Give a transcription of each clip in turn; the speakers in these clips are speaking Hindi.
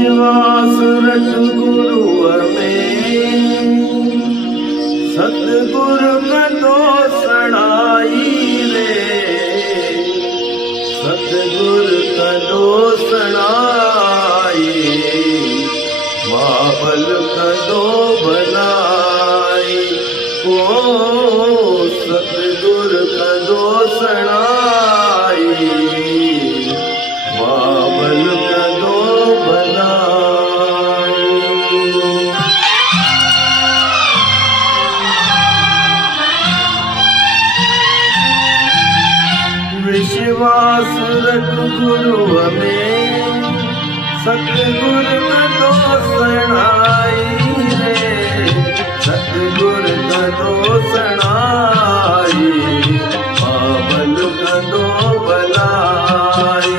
विश्वास रख गुरु में, सतगुरु का दोसड़ाई रे, सतगुरु का दोसड़ाई, बाबल का दो बनाई। ओ सतगुरु का दोसड़ाई, बाबल का दो बनाई। विश्वास रख गुरु में, सतगुरु का दोसड़ाई रे, सतगुरु का दोसड़ाई, बाबल का दो बनाई।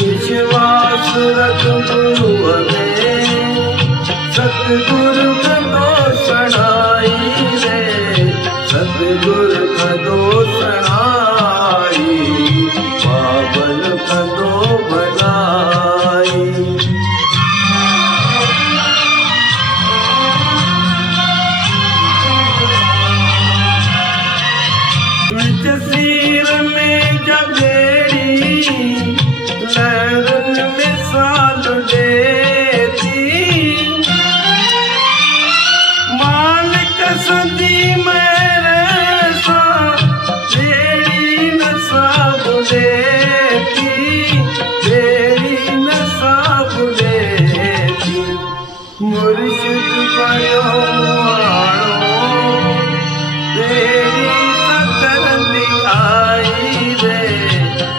विश्वास रख गुरु में, सतगुरु का दोसड़ाई रे, सतगुरु का दोसड़ाई, बाबल का दो बनाई। तस्वीर में जब बेड़ी लहरन में साल देती, मालिक सदी मेरे सा बेड़ी न साब देती, बेड़ी न साब देती। मुर्शिद पायो तेरी सतर दिखाई रे,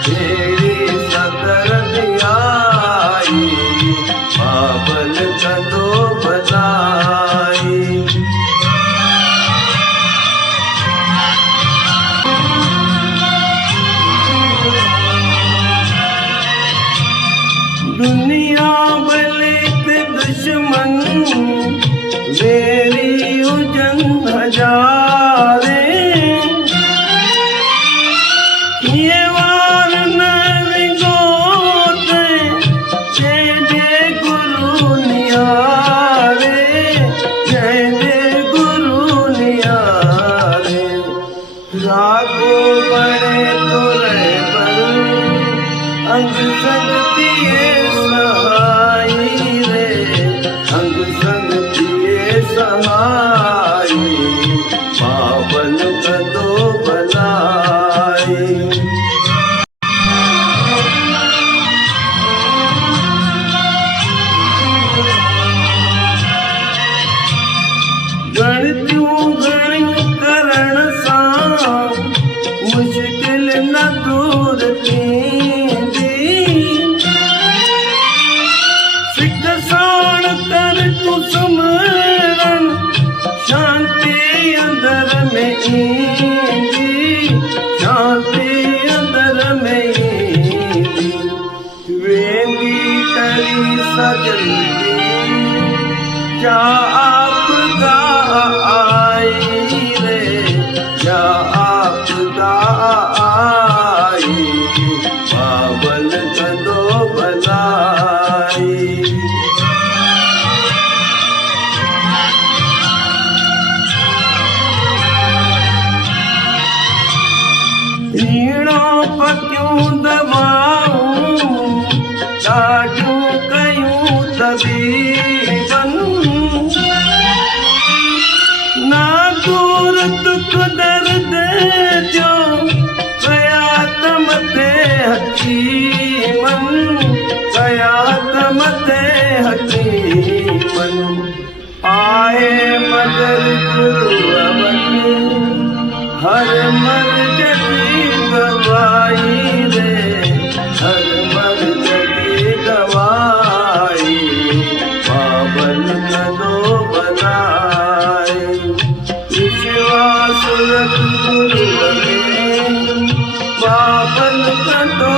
तेरी सतर दिखाई, बाबल का दो बनाई। दुनिया भले ते दुश्मन मेरी उजन हजारे, ये वार नगोते जय गुरु नियारे, जय गुरु नियारे। रागो बड़े तुरे बल अंग संग दिए सहाई रे, अंग संग दिए सहाई, बाबल का दो बनाई। गणत्यू गण करण सा मुश्किल न दूर थींदी, सिख साण कर तू सुमरन शांति अंदर में ईंदी, शांति अंदर में ईंदी। वेंदी करी सजल्दी जा आपदा आई रे, जा आपदा आई, बाबल का दो बनाई। ईणों पक्यूं दवाऊं, डाढूं कयूं तबीबन, ना दूर दुख दर्द जो कयात मते हकीमन, कयात मते हकीमन। आए मगर गुरु अमन, हर मर्ज की दवाई रे, हर मर्ज की दवाई, बाबल का दो बनाई। विश्वास रख गुरु में, बाबल का दो